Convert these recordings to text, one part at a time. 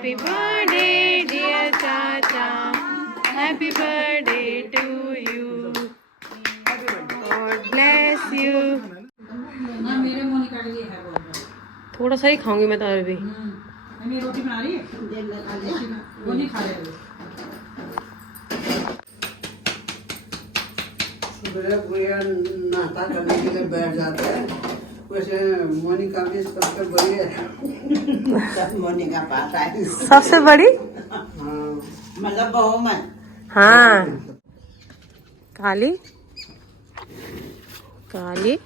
Happy birthday, dear Chacha. Happy birthday to you. God bless you. थोड़ा सा ही खाऊंगी मैं तो और भी। रोटी बना रही है वो नहीं खा रहे। सुबह नाश्ता करने के लिए बैठ जाते हैं, वैसे मोनिका भी सबसे बड़ी है। मोनिका पास आई सबसे बड़ी। हाँ मतलब बहू में। हाँ काली काली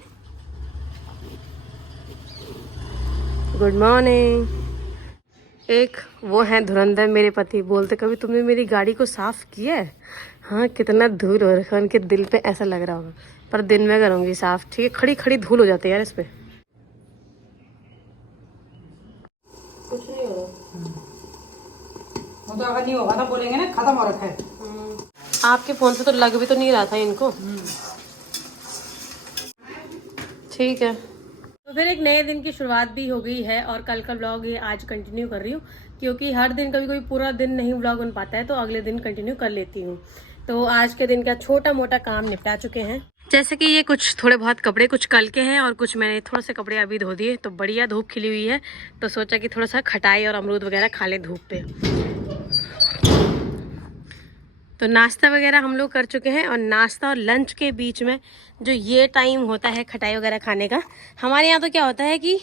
गुड मॉर्निंग। एक वो है धुरंधर मेरे पति, बोलते कभी तुमने मेरी गाड़ी को साफ किया है? हाँ कितना धूल हो रखा है, उनके दिल पे ऐसा लग रहा होगा, पर दिन में करूंगी साफ। ठीक है, खड़ी खड़ी धूल हो जाती है यार इस पे। कुछ नहीं हो रहा, वो तो अगर नहीं होगा तो बोलेंगे ना खत्म हो रखा है। आपके फोन से तो लग भी तो नहीं रहा था इनको। ठीक है, तो फिर एक नए दिन की शुरुआत भी हो गई है और कल का व्लॉग ये आज कंटिन्यू कर रही हूँ, क्योंकि हर दिन कभी कोई पूरा दिन नहीं व्लॉग बन पाता है तो अगले दिन कंटिन्यू कर लेती हूँ। तो आज के दिन का छोटा मोटा काम निपटा चुके हैं, जैसे कि ये कुछ थोड़े बहुत कपड़े कुछ कल के हैं और कुछ मैंने थोड़े से कपड़े अभी धो दिए। तो बढ़िया धूप खिली हुई है तो सोचा कि थोड़ा सा खटाई और अमरूद वगैरह खा ले धूप पे। तो नाश्ता वगैरह हम लोग कर चुके हैं और नाश्ता और लंच के बीच में जो ये टाइम होता है खटाई वगैरह खाने का, हमारे यहाँ तो क्या होता है कि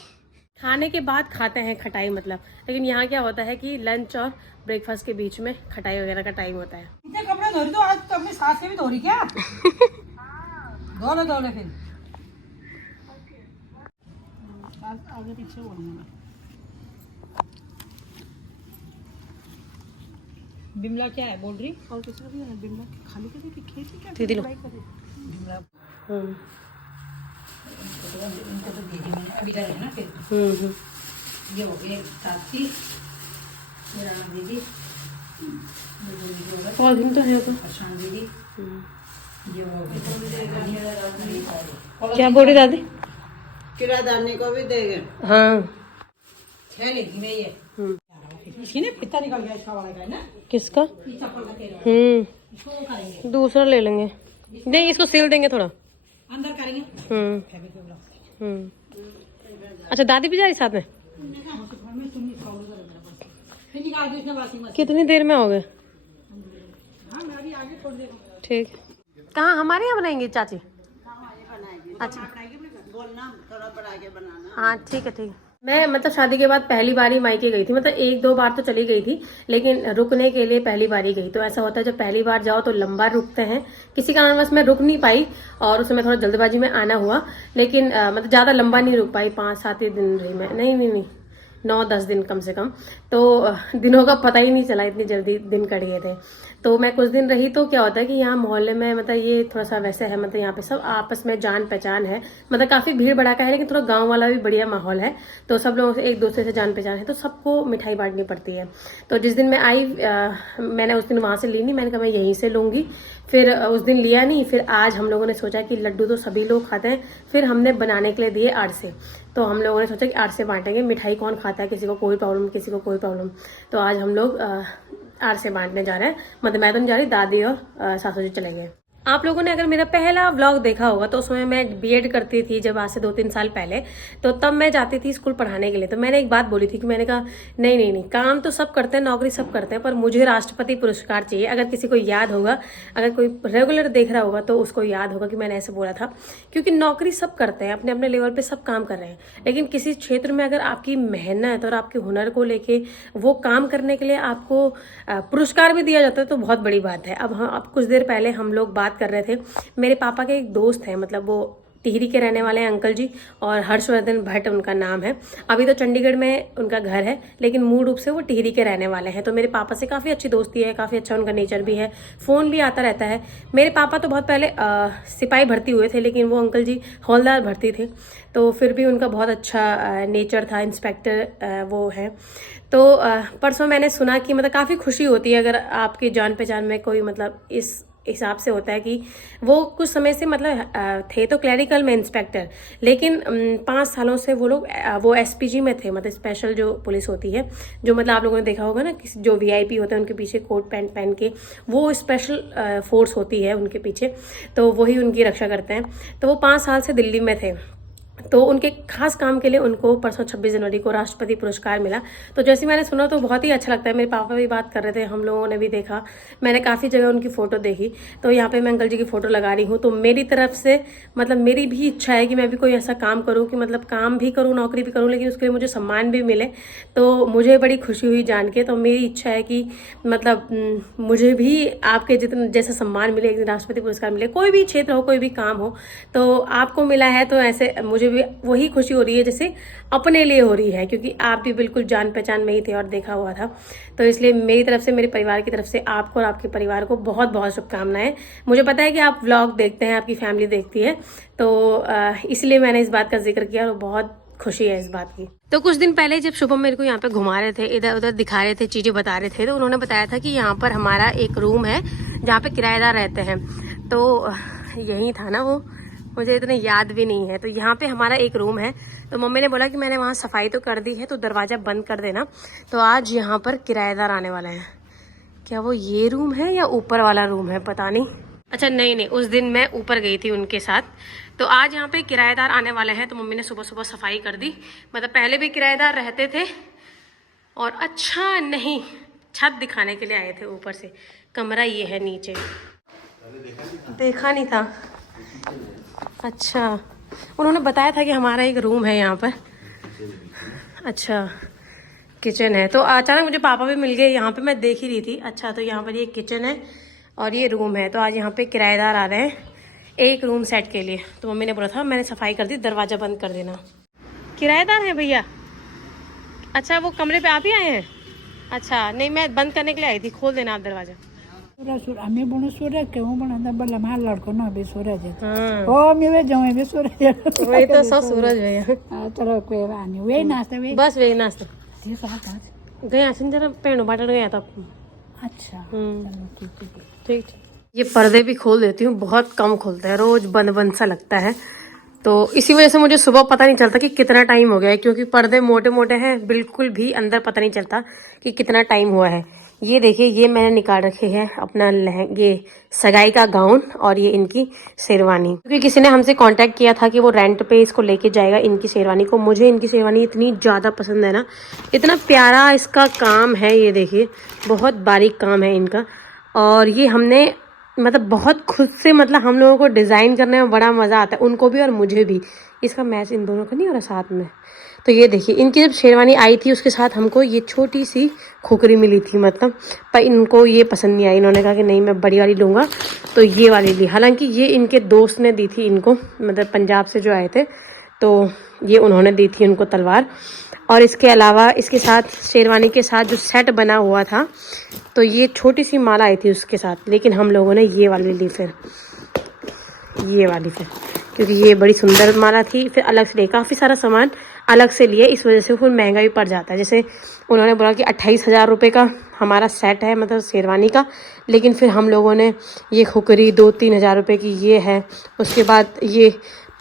खाने के बाद खाते हैं खटाई मतलब, लेकिन यहाँ क्या होता है कि लंच और ब्रेकफास्ट के बीच में खटाई वगैरह का टाइम होता है। इतने कपड़े धो रही तो आज तो अपनी सास से भी धो रही क्या? धो लो फिर आगे पीछे बोलूंगा। बिमला क्या है बोल रही? और किसी भी है बिमला खाली कर दी खेती क्या दीदी लो। बिमला इनको तो दीदी मैंने अभी कर ना फिर ये हो गए साथी मेरा दीदी और दिन तो है तो प्रशांत दीदी ये हो गए। क्या बोल रही दादी? किरादानी को भी देंगे। हाँ है लेगी मैं ये इसी ने फिता निकल गया इसका वाला का है ना किसका? ये चप्पल का तेरा इसको वो करेंगे दूसरा ले लेंगे, देंगे इसको सील देंगे थोड़ा। अंदर करेंगे अच्छा दादी भी जा रही साथ में? फिर निकाल दो इसने वाशिंग मशीन। कितनी देर में आओगे? हाँ मैं अभी आगे छोड़ देगा। ठीक, कहाँ हमारे यहाँ बनाएंगे चाची? अच्छा बोलना थोड़ा बढ़ा के बनाना। हाँ ठीक है ठीक है। मैं मतलब शादी के बाद पहली बार ही मायके गई थी, मतलब एक दो बार तो चली गई थी, लेकिन रुकने के लिए पहली बार ही गई। तो ऐसा होता है जब पहली बार जाओ तो लंबा रुकते हैं, किसी कारणवश मैं रुक नहीं पाई और उसमें थोड़ा जल्दबाजी में आना हुआ, लेकिन मतलब ज़्यादा लंबा नहीं रुक पाई, 5-7 ही दिन रही मैं। नहीं 9-10 दिन कम से कम। तो दिनों का पता ही नहीं चला, इतनी जल्दी दिन कट गए थे। तो मैं कुछ दिन रही तो क्या होता है कि यहाँ मोहल्ले में मतलब ये थोड़ा सा वैसे है, मतलब यहाँ पे सब आपस में जान पहचान है, मतलब काफ़ी भीड़ भड़ाका है, लेकिन थोड़ा गांव वाला भी बढ़िया माहौल है। तो सब लोगों से एक दूसरे से जान पहचान है, तो सबको मिठाई बांटनी पड़ती है। तो जिस दिन मैं आई मैंने उस दिन वहाँ से ली नहीं, मैंने कहा मैं यहीं से लूँगी। फिर उस दिन लिया नहीं, फिर आज हम लोगों ने सोचा कि लड्डू तो सभी लोग खाते हैं, फिर हमने बनाने के लिए दिए आरसे। तो हम लोगों ने सोचा कि आरसे बांटेंगे, मिठाई कौन खाता है, किसी को कोई प्रॉब्लम किसी को कोई प्रॉब्लम। तो आज हम लोग आरसे बांटने जा रहे हैं, मतलब मैं तो नहीं जा रही, दादी और सासू जी चले गए। आप लोगों ने अगर मेरा पहला व्लॉग देखा होगा तो उसमें मैं बीएड करती थी जब, आज से 2-3 साल पहले। तो तब मैं जाती थी स्कूल पढ़ाने के लिए। तो मैंने एक बात बोली थी कि मैंने कहा नहीं काम तो सब करते हैं, नौकरी सब करते हैं, पर मुझे राष्ट्रपति पुरस्कार चाहिए। अगर किसी को याद होगा, अगर कोई रेगुलर देख रहा होगा तो उसको याद होगा कि मैंने ऐसे बोला था, क्योंकि नौकरी सब करते हैं, अपने अपने लेवल पर सब काम कर रहे हैं, लेकिन किसी क्षेत्र में अगर आपकी मेहनत और आपके हुनर को लेके वो काम करने के लिए आपको पुरस्कार भी दिया जाता है तो बहुत बड़ी बात है। अब कुछ देर पहले हम लोग बात कर रहे थे, मेरे पापा के एक दोस्त हैं, मतलब वो टिहरी के रहने वाले हैं अंकल जी, और हर्षवर्धन भट्ट उनका नाम है। अभी तो चंडीगढ़ में उनका घर है, लेकिन मूल रूप से वो टिहरी के रहने वाले हैं। तो मेरे पापा से काफ़ी अच्छी दोस्ती है, काफ़ी अच्छा उनका नेचर भी है, फ़ोन भी आता रहता है। मेरे पापा तो बहुत पहले सिपाही भर्ती हुए थे, लेकिन वो अंकल जी हौलदार भर्ती थे, तो फिर भी उनका बहुत अच्छा नेचर था, इंस्पेक्टर वो है। तो परसों मैंने सुना कि मतलब काफ़ी खुशी होती है अगर आपकी जान पहचान में कोई मतलब इस हिसाब से होता है कि वो कुछ समय से मतलब थे तो क्लरिकल में इंस्पेक्टर, लेकिन 5 सालों से वो लोग वो एसपीजी में थे, मतलब स्पेशल जो पुलिस होती है, जो मतलब आप लोगों ने देखा होगा ना कि जो वीआईपी होते हैं उनके पीछे कोट पैंट पहन के, वो स्पेशल फोर्स होती है उनके पीछे, तो वही उनकी रक्षा करते हैं। तो वो 5 साल से दिल्ली में थे, तो उनके खास काम के लिए उनको परसों 26 जनवरी को राष्ट्रपति पुरस्कार मिला। तो जैसे मैंने सुना तो बहुत ही अच्छा लगता है। मेरे पापा भी बात कर रहे थे, हम लोगों ने भी देखा, मैंने काफ़ी जगह उनकी फ़ोटो देखी। तो यहाँ पे मैं अंकल जी की फ़ोटो लगा रही हूँ। तो मेरी तरफ से मतलब मेरी भी इच्छा है कि मैं भी कोई ऐसा काम करूँ कि मतलब काम भी करूँ, नौकरी भी करूँ, लेकिन उसके लिए मुझे सम्मान भी मिले। तो मुझे बड़ी खुशी हुई जान के। तो मेरी इच्छा है कि मतलब मुझे भी आपके जितना जैसा सम्मान मिले, एक दिन राष्ट्रपति पुरस्कार मिले, कोई भी क्षेत्र हो, कोई भी काम हो। तो आपको मिला है तो ऐसे मुझे भी वही खुशी हो रही है जैसे अपने लिए हो रही है, क्योंकि आप भी बिल्कुल जान पहचान में ही थे और देखा हुआ था। तो इसलिए मेरी तरफ से, मेरे परिवार की तरफ से आपको और आपके परिवार को बहुत बहुत शुभकामनाएं। मुझे पता है कि आप व्लॉग देखते हैं, आपकी फैमिली देखती है, तो इसलिए मैंने इस बात का जिक्र किया और बहुत खुशी है इस बात की। तो कुछ दिन पहले जब शुभम मेरे को यहाँ पे घुमा रहे थे, इधर उधर दिखा रहे थे, चीजें बता रहे थे, तो उन्होंने बताया था कि यहाँ पर हमारा एक रूम है जहाँ पे किराएदार रहते हैं। तो यही था ना वो, मुझे इतने याद भी नहीं है। तो यहाँ पे हमारा एक रूम है, तो मम्मी ने बोला कि मैंने वहाँ सफाई तो कर दी है तो दरवाज़ा बंद कर देना। तो आज यहाँ पर किराएदार आने वाले हैं। क्या वो ये रूम है या ऊपर वाला रूम है, पता नहीं। अच्छा नहीं, उस दिन मैं ऊपर गई थी उनके साथ। तो आज यहाँ पे किराएदार आने वाले हैं, तो मम्मी ने सुबह सुबह सफाई कर दी। मतलब पहले भी किराएदार रहते थे, और अच्छा नहीं, छत दिखाने के लिए आए थे ऊपर से। कमरा ये है नीचे, देखा नहीं था। अच्छा, उन्होंने बताया था कि हमारा एक रूम है यहाँ पर। अच्छा, किचन है। तो अचानक मुझे पापा भी मिल गए यहाँ पे, मैं देख ही रही थी। अच्छा, तो यहाँ पर ये किचन है और ये रूम है। तो आज यहाँ पे किराएदार आ रहे हैं एक रूम सेट के लिए। तो मम्मी ने बोला था, मैंने सफाई कर दी, दरवाज़ा बंद कर देना। किराएदार हैं भैया? अच्छा, वो कमरे पे आप ही आए हैं? अच्छा, नहीं मैं बंद करने के लिए आई थी, खोल देना आप दरवाज़ा। आम्ही बनू सूरज केव्हा बनवता बोला माझा लड़को ना अभी सूरज है हाँ, हो मी वे जाऊँ अभी सूरज है वही तो सब सूरज भैया। चलो कोई बात नहीं वे नाश्ता वे बस वही नाश्ता ये कहा गया सिंह जरा पेड़ों बाटन गया था। अच्छा हम्म, चलो ठीक है ठीक। ये पर्दे भी खोल देती हूँ, बहुत कम खोलते हैं, रोज बंद बंद सा लगता है। तो इसी वजह से मुझे सुबह पता नहीं चलता कि कितना टाइम हो गया है, क्योंकि पर्दे मोटे मोटे हैं, बिल्कुल भी अंदर पता नहीं चलता कि कितना टाइम हुआ है। ये देखिए, ये मैंने निकाल रखे हैं अपना ये सगाई का गाउन और ये इनकी शेरवानी, क्योंकि किसी ने हमसे कांटेक्ट किया था कि वो रेंट पे इसको लेके जाएगा, इनकी शेरवानी को। मुझे इनकी शेरवानी इतनी ज़्यादा पसंद है ना, इतना प्यारा इसका काम है। ये देखिए, बहुत बारीक काम है इनका। और ये हमने मतलब बहुत खुद से, मतलब हम लोगों को डिज़ाइन करने में बड़ा मज़ा आता है, उनको भी और मुझे भी। इसका मैच इन दोनों का नहीं हो रहा साथ में। तो ये देखिए, इनकी जब शेरवानी आई थी उसके साथ हमको ये छोटी सी खुकरी मिली थी, मतलब पर इनको ये पसंद नहीं आई। इन्होंने कहा कि नहीं, मैं बड़ी वाली लूँगा, तो ये वाली ली। हालांकि ये इनके दोस्त ने दी थी इनको, मतलब पंजाब से जो आए थे, तो ये उन्होंने दी थी उनको तलवार। और इसके अलावा इसके साथ शेरवानी के साथ जो सेट बना हुआ था, तो ये छोटी सी माला आई थी उसके साथ, लेकिन हम लोगों ने ये वाली ली, फिर ये वाली फिर, क्योंकि ये बड़ी सुंदर माला थी। फिर अलग से लिए, काफ़ी सारा सामान अलग से लिए, इस वजह से फिर महंगा भी पड़ जाता है। जैसे उन्होंने बोला कि 28,000 रुपये का हमारा सेट है, मतलब शेरवानी का, लेकिन फिर हम लोगों ने ये खुकरी 2-3 हज़ार रुपये की ये है। उसके बाद ये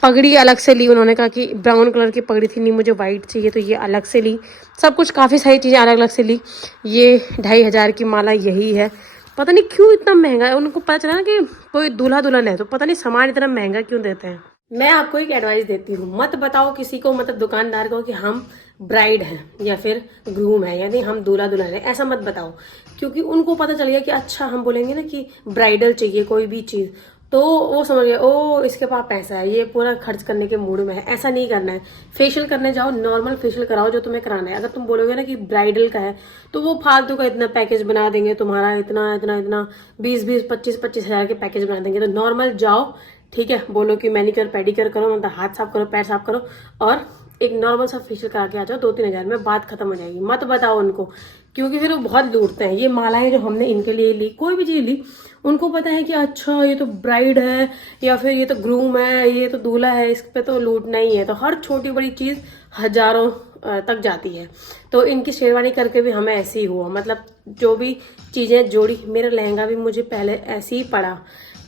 पगड़ी अलग से ली, उन्होंने कहा कि ब्राउन कलर की पगड़ी थी, नहीं मुझे वाइट चाहिए, तो ये अलग से ली। सब कुछ काफ़ी सारी चीज़ें अलग अलग से ली। ये 2,500 की माला यही है। पता नहीं क्यों इतना महंगा है, उनको पता चला ना कि कोई दूल्हा दुल्हन है, तो पता नहीं सामान इतना महंगा क्यों देते हैं। मैं आपको एक एडवाइस देती हूँ, मत बताओ किसी को, मतलब दुकानदार को, कि हम ब्राइड हैं या फिर ग्रूम है, यानी हम दूल्हा दुल्हन है, ऐसा मत बताओ। क्योंकि उनको पता चल गया कि अच्छा, हम बोलेंगे ना कि ब्राइडल चाहिए कोई भी चीज़, तो वो समझ गए, ओ इसके पास पैसा है, ये पूरा खर्च करने के मूड में है। ऐसा नहीं करना है। फेशियल करने जाओ, नॉर्मल फेशियल कराओ जो तुम्हें कराना है। अगर तुम बोलोगे ना कि ब्राइडल का है, तो वो फालतू का इतना पैकेज बना देंगे तुम्हारा, इतना इतना इतना 20-20, 25-25 हज़ार के पैकेज बना देंगे। तो नॉर्मल जाओ, ठीक है, बोलो कि मैनिक्योर पेडिक्योर करो, मतलब हाथ साफ करो, पैर साफ करो, और एक नॉर्मल सा फेशियल करा के आ जाओ, 2-3 हज़ार में बात खत्म हो जाएगी। मत बताओ उनको, क्योंकि फिर वो बहुत लूटते हैं। ये मालाएं जो हमने इनके लिए ली, कोई भी चीज़ ली, उनको पता है कि अच्छा ये तो ब्राइड है या फिर ये तो ग्रूम है, ये तो दूल्हा है, इस पे तो लूटना ही है। तो हर छोटी बड़ी चीज़ हज़ारों तक जाती है। तो इनकी शेरवानी करके भी हमें ऐसे ही हुआ, मतलब जो भी चीज़ें जोड़ी। मेरा लहंगा भी मुझे पहले ऐसे ही पड़ा।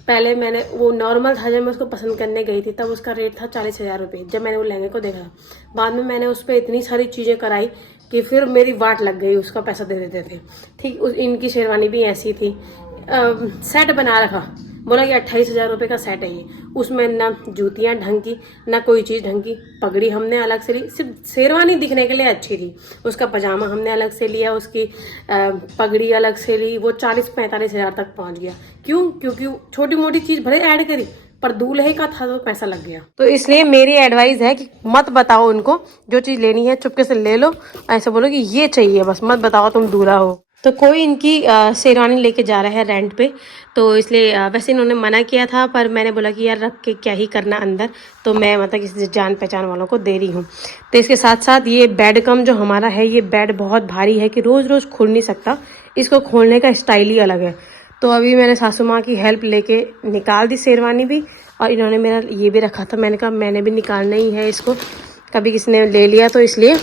पहले मैंने वो नॉर्मल था, जब मैं उसको पसंद करने गई थी तब उसका रेट था 40,000 रुपये। जब मैंने वो लहंगे को देखा, बाद में मैंने उस पर इतनी सारी चीज़ें कराई कि फिर मेरी वाट लग गई, उसका पैसा दे देते थे। ठीक इनकी शेरवानी भी ऐसी थी। सेट बना रखा, बोला कि 28,000 रुपये का सेट है ये। उसमें ना जूतियां ढंग की, ना कोई चीज़ ढंग की। पगड़ी हमने अलग से ली, सिर्फ शेरवानी दिखने के लिए अच्छी थी। उसका पजामा हमने अलग से लिया, उसकी पगड़ी अलग से ली। वो 40-45,000 तक पहुंच गया। क्यों? क्योंकि छोटी मोटी चीज़ भले ऐड करी, पर दूल्हे का था तो पैसा लग गया। तो इसलिए मेरी एडवाइस है कि मत बताओ उनको, जो चीज़ लेनी है चुपके से ले लो। ऐसे बोलो कि ये चाहिए, बस मत बताओ तुम दूल्हा हो। तो कोई इनकी शेरवानी लेके जा रहा है रेंट पे, तो इसलिए वैसे इन्होंने मना किया था, पर मैंने बोला कि यार रख के क्या ही करना अंदर, तो मैं मतलब किसी जान पहचान वालों को दे रही हूँ। तो इसके साथ साथ ये बेड कम जो हमारा है, ये बेड बहुत भारी है कि रोज़ रोज़ खुल नहीं सकता। इसको खोलने का स्टाइल ही अलग है। तो अभी मैंने सासू माँ की हेल्प लेके निकाल दी शेरवानी भी, और इन्होंने मेरा ये भी रखा था। मैंने कहा मैंने भी निकालना ही है इसको, कभी किसी ने ले लिया तो इसलिए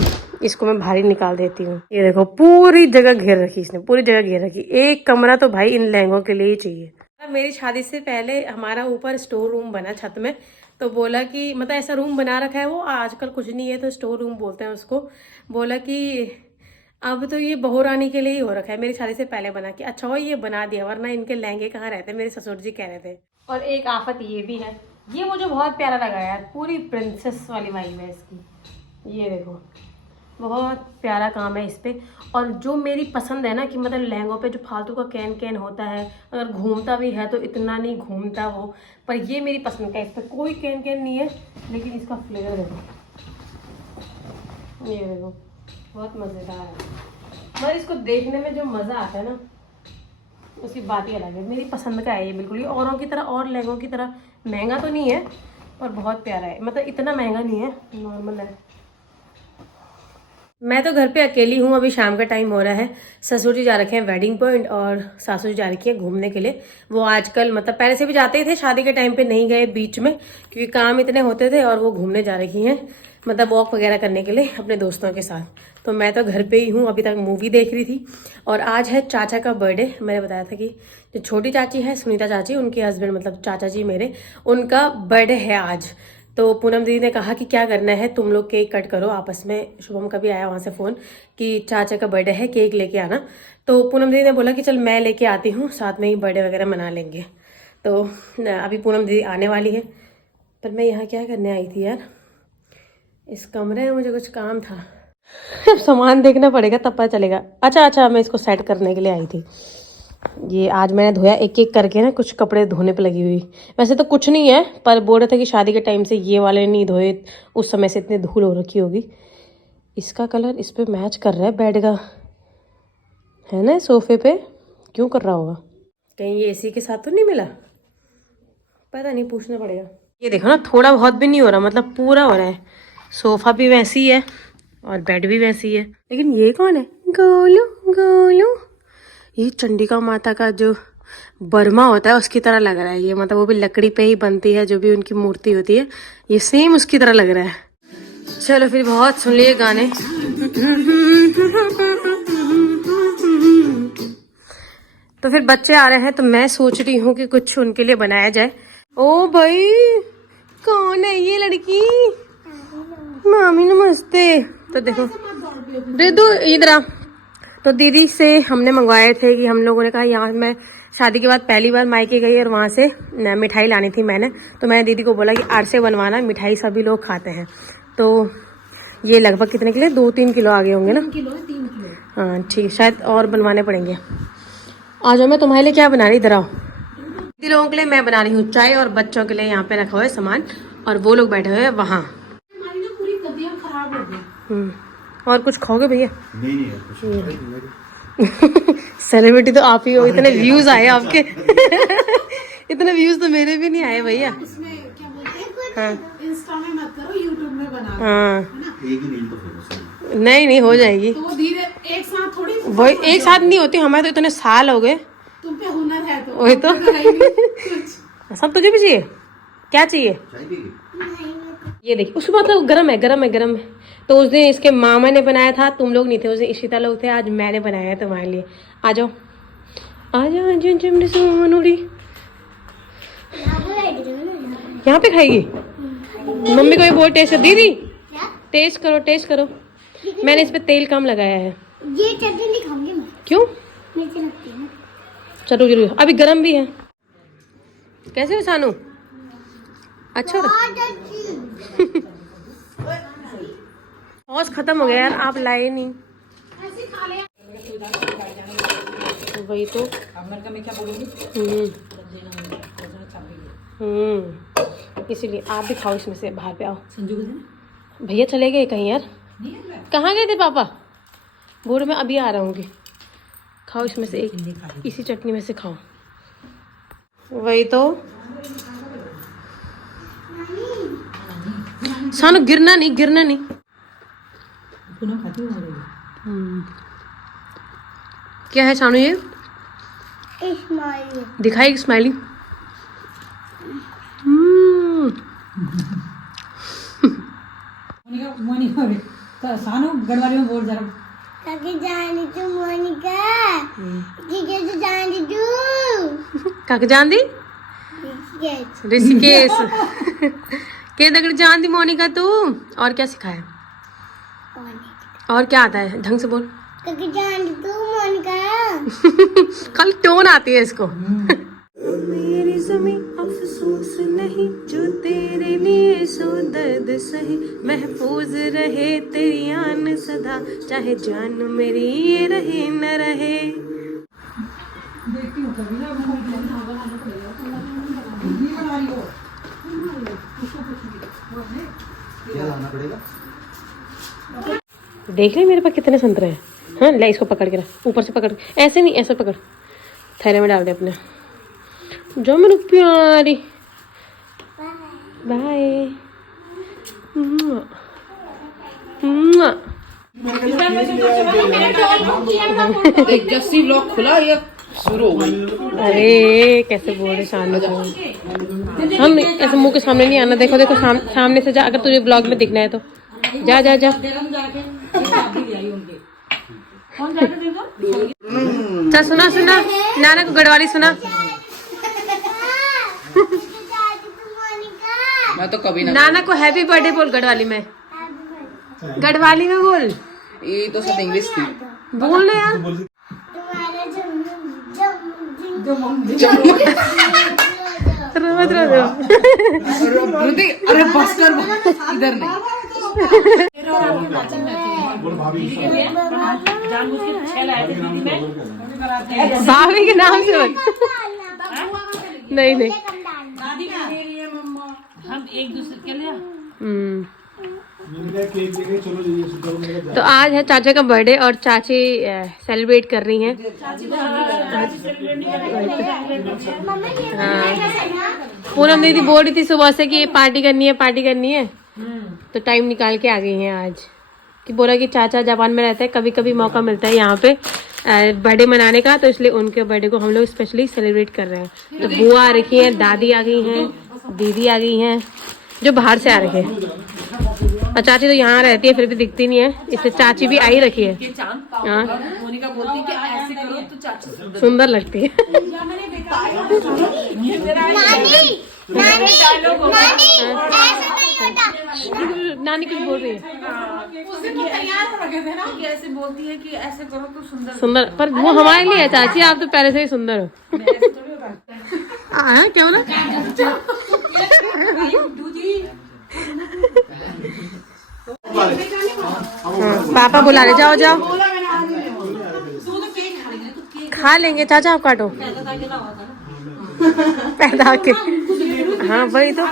इसको मैं भारी निकाल देती हूँ। ये देखो पूरी जगह घेर रखी इसने, पूरी जगह घेर रखी। एक कमरा तो भाई इन लहंगों के लिए ही चाहिए। मेरी शादी से पहले हमारा ऊपर स्टोर रूम बना छत में, तो बोला कि मतलब ऐसा रूम बना रखा है, वो आजकल कुछ नहीं है तो स्टोर रूम बोलते हैं उसको। बोला कि अब तो ये बहू रानी के लिए ही हो रखा है, मेरी शादी से पहले बना के। अच्छा हो ये बना दिया, वरना इनके लहंगे कहाँ रहते, मेरे ससुर जी कह रहे थे। और एक आफत ये भी है, ये मुझे बहुत प्यारा लगा यार, पूरी प्रिंसेस वाली वाइब है इसकी। ये देखो बहुत प्यारा काम है इस पे। और जो मेरी पसंद है ना कि मतलब लहंगों पे जो फालतू का कैन कैन होता है, अगर घूमता भी है तो इतना नहीं घूमता वो, पर ये मेरी पसंद का है। इस पर कोई कैन कैन नहीं है, लेकिन इसका फ्लेवर देखो, ये देखो बहुत मज़ेदार है। मतलब इसको देखने में जो मज़ा आता है ना, उसकी बात ही अलग है। मेरी पसंद का है ये बिल्कुल। ये औरों की तरह और लहंगों की तरह महंगा तो नहीं है, पर बहुत प्यारा है। मतलब इतना महंगा नहीं है, नॉर्मल है। मैं तो घर पे अकेली हूँ, अभी शाम का टाइम हो रहा है। ससुर जी जा रखे हैं वेडिंग पॉइंट और सासू जी जा रखी है घूमने के लिए। वो आजकल मतलब पहले से भी जाते ही थे, शादी के टाइम पे नहीं गए बीच में, क्योंकि काम इतने होते थे। और वो घूमने जा रखी हैं, मतलब वॉक वगैरह करने के लिए अपने दोस्तों के साथ। तो मैं तो घर पे ही हूँ, अभी तक मूवी देख रही थी। और आज है चाचा का बर्थडे। मैंने बताया था कि जो छोटी चाची है सुनीता चाची, उनके हस्बैंड मतलब चाचा जी मेरे, उनका बर्थडे है आज। तो पूनम दीदी ने कहा कि क्या करना है, तुम लोग केक कट करो आपस में। शुभम का भी आया वहाँ से फ़ोन कि चाचा का बर्थडे है, केक लेके आना। तो पूनम दीदी ने बोला कि चल मैं लेके आती हूँ, साथ में ही बर्थडे वगैरह मना लेंगे। तो अभी पूनम दीदी आने वाली है। पर मैं यहाँ क्या करने आई थी यार, इस कमरे में मुझे कुछ काम था। सामान देखना पड़ेगा तब पता चलेगा। अच्छा मैं इसको सेट करने के लिए आई थी। ये आज मैंने धोया एक एक करके ना, कुछ कपड़े धोने पे लगी हुई। वैसे तो कुछ नहीं है, पर बोल रहे थे कि शादी के टाइम से ये वाले नहीं धोए, उस समय से इतनी धूल हो रखी होगी। इसका कलर इस पे मैच कर रहा है बेड का, है ना, सोफे पे क्यों कर रहा होगा। कहीं ये एसी के साथ तो नहीं मिला, पता नहीं, पूछना पड़ेगा। ये देखो ना, थोड़ा बहुत भी नहीं हो रहा, मतलब पूरा हो रहा है। सोफा भी वैसी है और बेड भी वैसी है। लेकिन ये कौन है? गोलू गोलू, ये चंडिका माता का जो बर्मा होता है उसकी तरह लग रहा है ये। मतलब वो भी लकड़ी पे ही बनती है, जो भी उनकी मूर्ति होती है, ये सेम उसकी तरह लग रहा है। चलो फिर बहुत सुन लिए गाने। तो फिर बच्चे आ रहे हैं, तो मैं सोच रही हूँ कि कुछ उनके लिए बनाया जाए। ओ भाई कौन है ये लड़की? मामी नमस्ते। तो देखो दीदू इधर आ। तो दीदी से हमने मंगवाए थे कि हम लोगों ने कहा, यहाँ मैं शादी के बाद पहली बार मायके गई और वहाँ से मिठाई लानी थी मैंने। तो मैंने दीदी को बोला कि आरसे बनवाना, मिठाई सभी लोग खाते हैं। तो ये लगभग कितने किलो? 2-3 किलो आ गए होंगे ना? 3 किलो। हाँ ठीक, शायद और बनवाने पड़ेंगे। आ जाओ, मैं तुम्हारे लिए क्या बना रही, इधर आओ। दीदी लोगों के लिए मैं बना रही हूँ चाय, और बच्चों के लिए यहाँ पे रखा हुआ है सामान, और वो लोग बैठे हुए हैं वहाँ। हमारी ना पूरी कद्दियाँ खराब हो गई। और कुछ खाओगे भैया? नहीं सेलिब्रिटी तो आप ही हो, इतने व्यूज आए आपके। इतने व्यूज तो मेरे भी नहीं आए भैया। उसमें क्या बोलते हैं, हाँ इंस्टा में मत करो, यूट्यूब में बना लो, हाँ, है ना? एक ही नहीं तो फिर नहीं हो जाएगी तो वो धीरे एक साथ थोड़ी, वो एक साथ नहीं होती। हमारे तो इतने साल हो गए। तुम पे हुनर है तो वही तो। तुम पे है ही नहीं कुछ। सब तुझे भी चाहिए? क्या चाहिए? चाय पीगी? ये देखिए, उसके बाद तो गरम है। तो उस दिन इसके मामा ने बनाया था, तुम लोग नहीं थे उस दिन, इशिता लोग थे। आज मैंने बनाया है तुम्हारे लिए। आ जाओ आ जाओ मेरी सोनूरी। यहाँ पे खाएगी? मम्मी को ये बहुत टेस्ट है। दीदी टेस्ट करो, टेस्ट करो। मैंने इस पे तेल कम लगाया है। ये चटनी नहीं खाऊंगी मैं। क्यों? नीचे लगती है ना। चलो जरूर, अभी गरम भी है। कैसे हो सानू? अच्छा सॉस खत्म हो गया यार, आप लाए नहीं। वही तो अमेरिका में क्या बोलूंगी? इसीलिए आप भी खाओ इसमें से। बाहर पे आओ। संजू को देना। भैया चले गए कहीं यार। नहीं है ना? कहाँ गए थे पापा? बोर्ड में अभी आ रहा हूँ। खाओ इसमें से एक, इसी चटनी में से खाओ। वही तो सानू, गिरना नहीं, गिरना नहीं। पुनः खाती हूँ। क्या है सानू ये? स्माइली। दिखाई स्माइलिंग। मोनिका तो सानू गढ़वाली में बोल जरा। काके जानी तू मोनिका। ठीक है तो जानी तू। काके जान दी? ऋषिकेश। ऋषिकेश। के दगड़ जान दी मोनिका तू। और क्या सिखाया? और क्या आता है? ढंग से बोल। काके जानी तू मोनिका। कल टोन आती है इसको। मेरी ज़मीं अफसोस नहीं, जो तेरे लिए सो दर्द सही। महफूज रहे तेरी आन सदा, चाहे जान मेरी ये रहे न रहे। देखती हूँ कभी ना देख रहे मेरे पास कितने संतरे हैं। हाँ ले इसको पकड़ के रख, ऊपर से पकड़, ऐसे नहीं, ऐसे पकड़, थैले में डाल दे अपने। जो मेरी प्यारी, बाय। जस्सी ब्लॉग खुला, ये शुरू हो गई। अरे कैसे बोल रहे शानू को। हम ऐसे मुंह के सामने नहीं आना। देखो देखो सामने से जा, अगर तुझे ब्लॉग में दिखना है तो जा जा जा। चल सुना सुना, नाना को गढ़वाली सुना। मैं तो कभी ना। नाना को हैप्पी बर्थडे बोल गढ़वाली में। गढ़वाली में बोल। ये तो सब इंग्लिश थी। बोल ना यार। रोज रोज अरे बस कर, इधर नहीं। भाभी के नाम से नहीं नहीं। हम एक दूसरे के लिए तो आज है चाचा का बर्थडे और चाची सेलिब्रेट कर रही हैं। पूनम दीदी बोल रही थी सुबह से कि पार्टी करनी है, पार्टी करनी है, तो टाइम निकाल के आ गई हैं आज। कि बोला कि चाचा जापान में रहते हैं, कभी कभी मौका मिलता है यहाँ पे बर्थडे मनाने का, तो इसलिए उनके बर्थडे को हम लोग स्पेशली सेलिब्रेट कर रहे हैं। तो बुआ आ रखी हैं, दादी आ गई हैं, दीदी आ गई हैं, जो बाहर से आ रखे हैं। और चाची तो यहाँ रहती है फिर भी दिखती नहीं है, इसलिए चाची भी आई रखी है। हाँ मोनिका बोलती है कि ऐसे करो तो चाची सुंदर लगती है। नानी कुछ बोल रही है। तैयार हो रखे थे ना कि ऐसे बोलती है कि ऐसे करो तो सुंदर सुंदर, पर वो हमारे लिए है चाची, आप तो पहले से ही सुंदर हो। क्या बोला? पापा बुला रहे, जाओ जाओ खा लेंगे। चाचा आप काटो पैदा के। हाँ वही तो।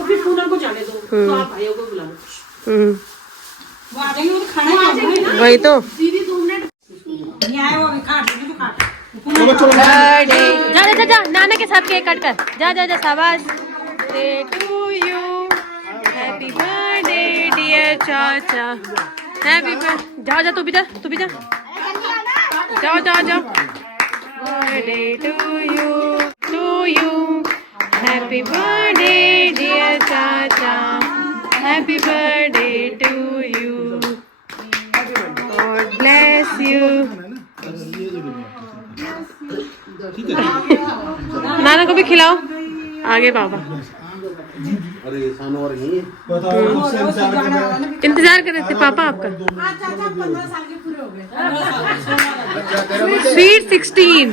फिर पूनम को जाने दो, तो आप भाइयों को बुला लो। वो आ जाएंगे, वो तो खाना खाएंगे। वही तो। दीदी 2 मिनट नहीं आए, वो अभी काट देंगे तो काट। बर्थडे जा जा जा, नाना के साथ केक कट कर। जा जा जा, शाबाश। Birthday to you, happy birthday dear चाचा, हैप्पी बर्थडे। जाओ जा, तू भी जा, तू भी जा, जाओ जाओ जाओ। Birthday to you, happy birthday dear चाचा, happy birthday to you, God bless you. नाना को भी खिलाओ आगे पापा। इंतजार कर रहे थे पापा आपका। स्वीट 16।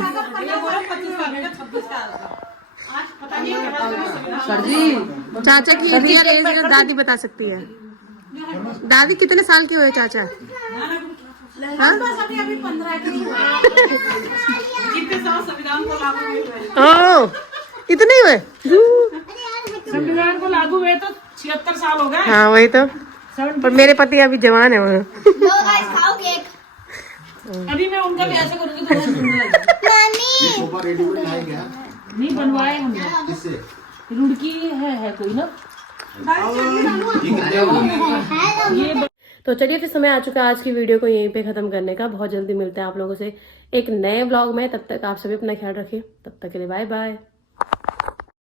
चाचा की रियल एज दादी बता सकती है। दादी कितने साल के हुए चाचा? हाँ? ओह, इतने ही हुए? संविधान को लागू हुए तो 76 साल हो गए। हाँ वही तो, पर मेरे पति अभी जवान है वहाँ। खाओ केक। अभी मैं उनका भी ऐसे करूंगी तो बहुत सुंदर लगेगा। नहीं बनवाए हमने, रुड़की है कोई ना। तो चलिए फिर समय आ चुका है आज की वीडियो को यहीं पे खत्म करने का। बहुत जल्दी मिलते हैं आप लोगों से एक नए ब्लॉग में। तब तक आप सभी अपना ख्याल रखिए। तब तक के लिए बाय बाय।